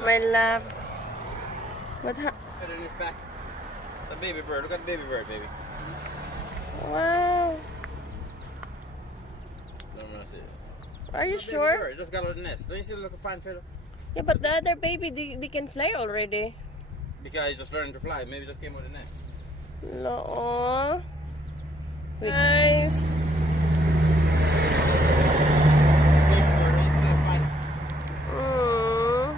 My love. What Put it in his back. The baby bird. Look at the baby bird, baby. Wow. No, I'm not serious. Are you Baby sure? bird. Just got out of the nest. Don't you see the little fine feather? Yeah, but the other baby, they can fly already. Because he's just learning to fly. Maybe just came with the nest. Loo. Nice. Baby bird. Don't you see the fine? Oh,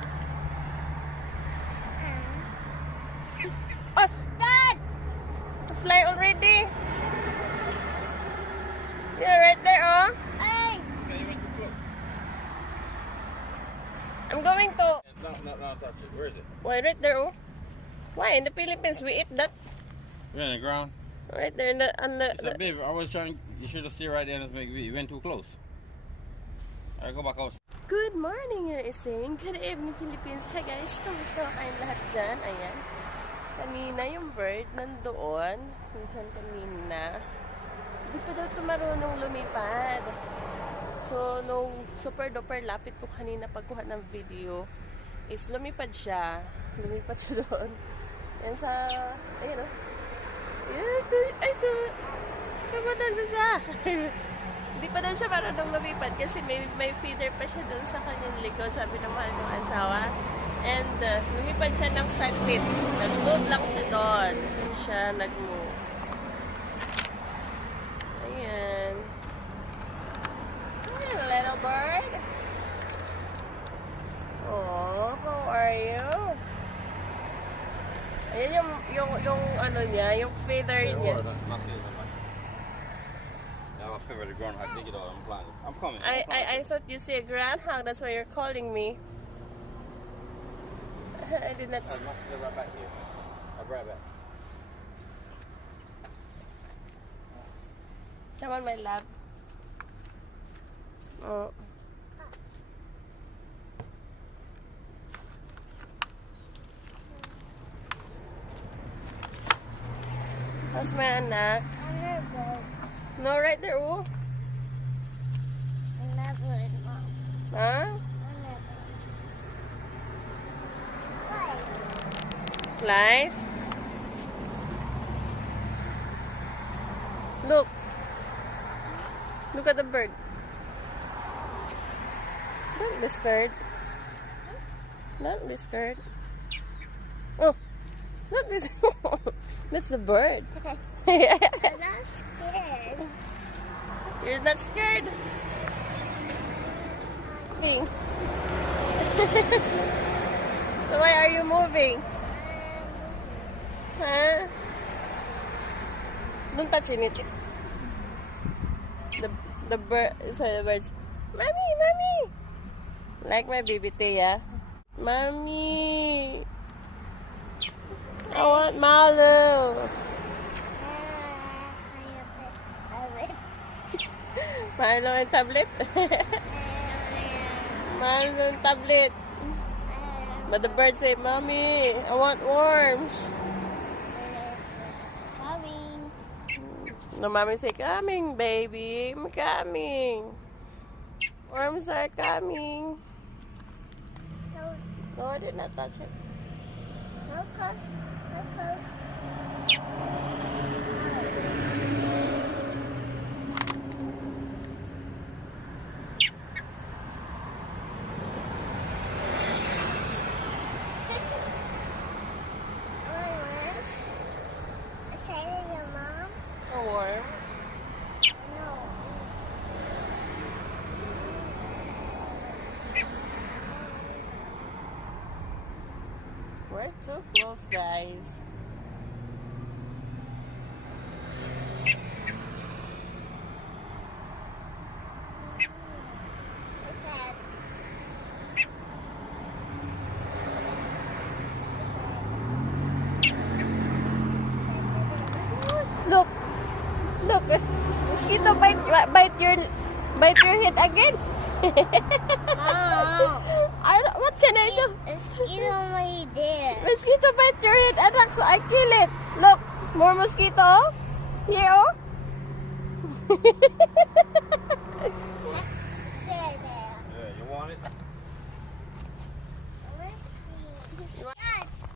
Dad! To fly already. Yeah, right there, oh. Okay, you went too close. I'm going to. No, touch it. Where is it? Why, right there, oh. Why? In the Philippines, we eat that. You're on the ground. Right there in the... On the, It's a baby. I was trying. You should have stayed right there and make you went too close. Alright, go back out. Good morning, you're saying. Good evening, Philippines. Hi guys, kamusta kayong lahat dyan? Ayan. Kanina yung bird nandoon. Minsan kanina. Hindi pa daw ito marunong lumipad. So, nung super duper lapit ko kanina pagkuha ng video, is lumipad siya. Lumipad siya doon. Yan sa... Ayan o. Ay, ito. Kamadal na siya. Hindi pa daw siya marunong lumipad kasi may feeder pa siya doon sa kanyang likod, sabi ng mahal ng asawa. And lumipad siya ng saglit. Nag-move lang siya doon. Doon siya nag-move. Ayan. Hi, little bird. Oh, how are you? Ayan yung ano niya, yung feather niya. I'm coming. I thought you see a groundhog. That's why you're calling me. I did not. I must be right back here. I'll be right back. Come on, my love. Oh. How's my anak? No, right there, oh. Huh? Flies? Look. Look at the bird. Don't be scared. Don't be scared. Oh, don't be scared. That's the bird. I'm not scared. You're not scared? Moving. So why are you moving? Huh? Don't touch anything. The bird, sorry, the birds. Mommy, mommy. Like my baby Thea. Mommy. I want Malo. Malo and tablet. Malo and tablet. But the bird say, Mommy, I want worms. Coming. No, Mommy say, coming, baby. I'm coming. Worms are coming. No, I did not touch it. No close. No close. Worms. No. We're too close, guys. Look, look, mosquito bite your head again. Mom. What can I do? Mosquito already there. Mosquito bite your head, anak, so I kill it. Look, more mosquito. Here, oh. Said